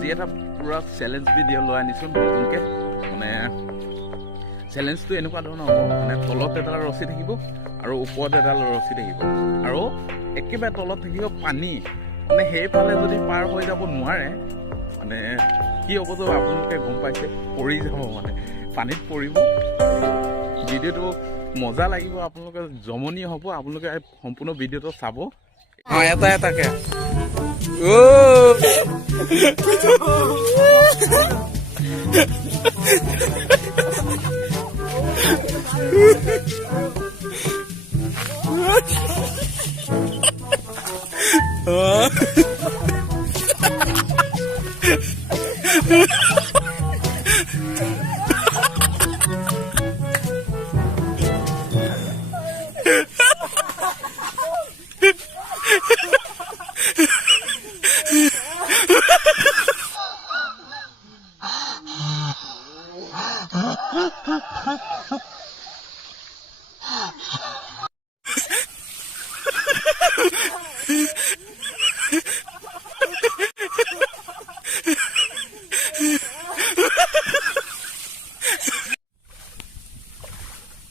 আজি এটা পুৰা চেলেঞ্জ ভিডিঅ' লৈ আনিছোঁ নতুনকৈ। মানে চেলেঞ্জটো এনেকুৱা ধৰণৰ হ'ব, মানে তলত এডাল ৰছী থাকিব আৰু ওপৰত এডাল ৰছী থাকিব আৰু একেবাৰে তলত থাকিব পানী। মানে সেইফালে যদি পাৰ হৈ যাব নোৱাৰে, মানে কি হ'ব তো আপোনালোকে গম পাইছে, পৰি যাব, মানে পানীত পৰিব। ভিডিঅ'টো মজা লাগিব, আপোনালোকে জমনি হ'ব। আপোনালোকে সম্পূৰ্ণ ভিডিঅ'টো চাব। এটাকে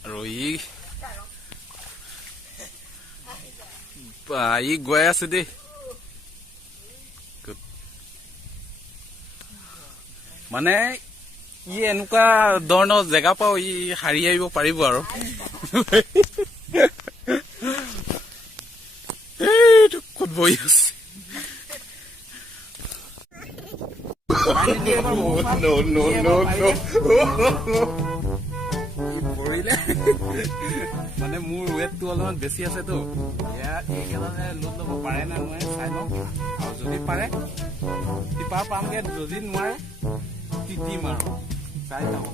আৰু ই গৈ আছে দেই। মানে ই এনেকুৱা ধৰণৰ জেগা পাও ই হাৰি আহিব পাৰিব আৰু ক'ত বহি আছে। পৰিলে মানে মোৰ ৱেটটো অলপমান বেছি আছেতো, এইকেইজনে লোট ল'ব পাৰে নে নোৱাৰে চাই লওঁ। আৰু যদি পাৰে টিপা পামগে, যদি নোৱাৰে তিতিম আৰু চাই লওঁ।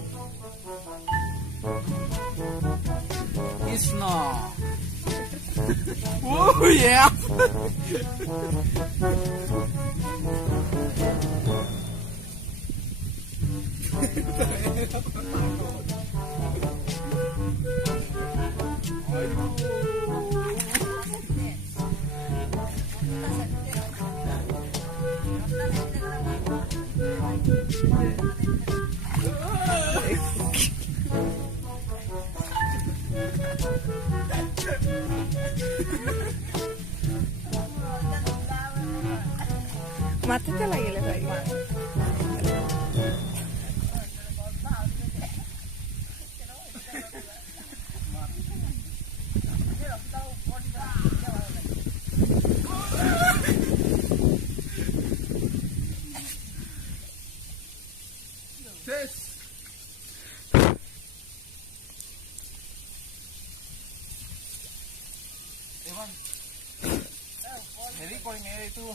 কৃষ্ণ মাটিতে লাগিলে তাই। হেৰি কৰিম, এইটো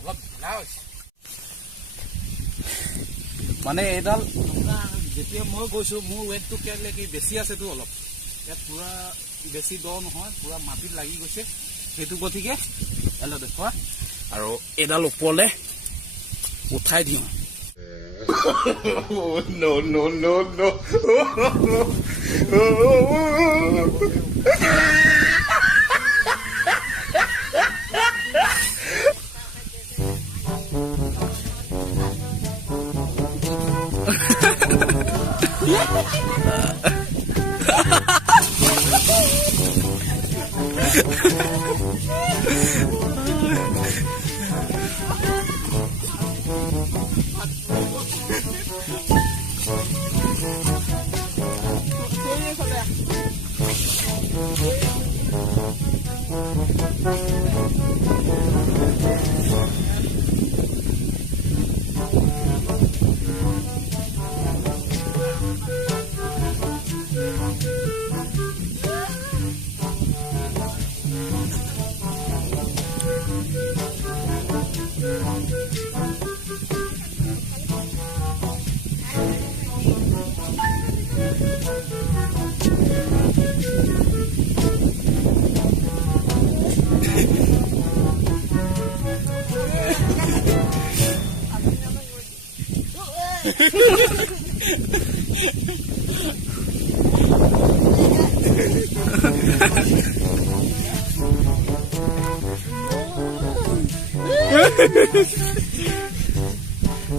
অলপ ঢিলা হৈছে। মানে এইডাল যেতিয়া মই গৈছো, মোৰ ৱেটটো কেলে কি বেছি আছেতো অলপ। ইয়াত পুৰা বেছি দ নহয়, পুৰা মাটিত লাগি গৈছে। সেইটো গতিকে এডাল দেখুৱা আৰু এইডাল ওপৰলে উঠাই দিওঁ। No, no, no, no.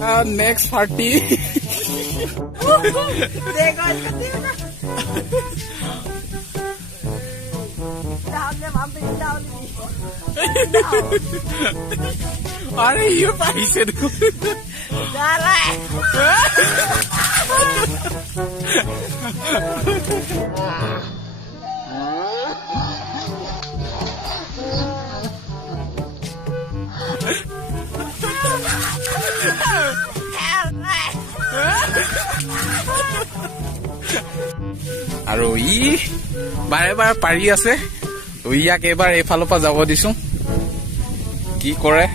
next party. अरे यो पाइसे আৰু ই বাৰে বাৰে পাৰি আছে ইয়াক এবাৰ এইফালৰ পৰা যাব দিছো কি কৰে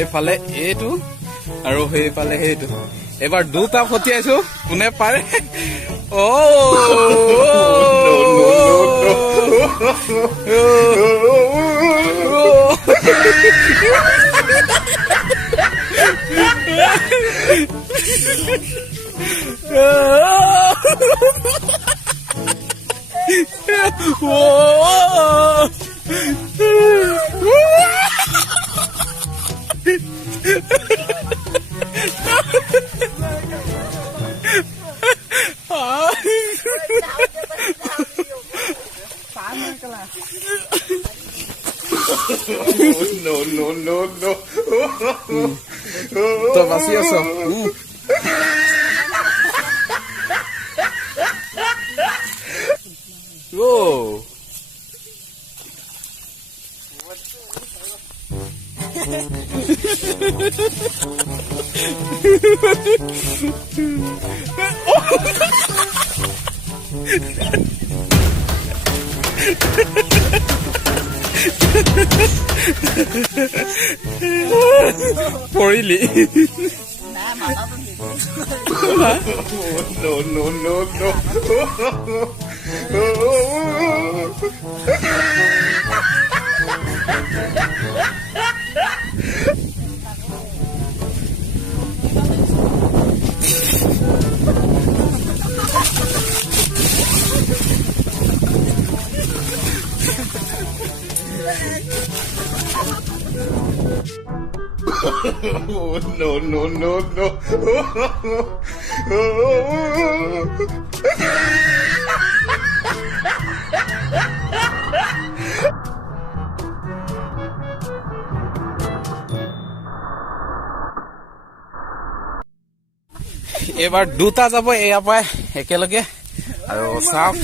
এইফালে এইটো আৰু সেইফালে সেইটো এবাৰ দুটা ফটিয়াইছো কোনে পাৰে No. Tô vacía só. Whoa. Really? No. No. এবাৰ দুটা যাব এয়া পায় একেলগে আৰু চাওক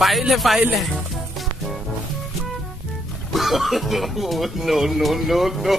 পাৰিলে No.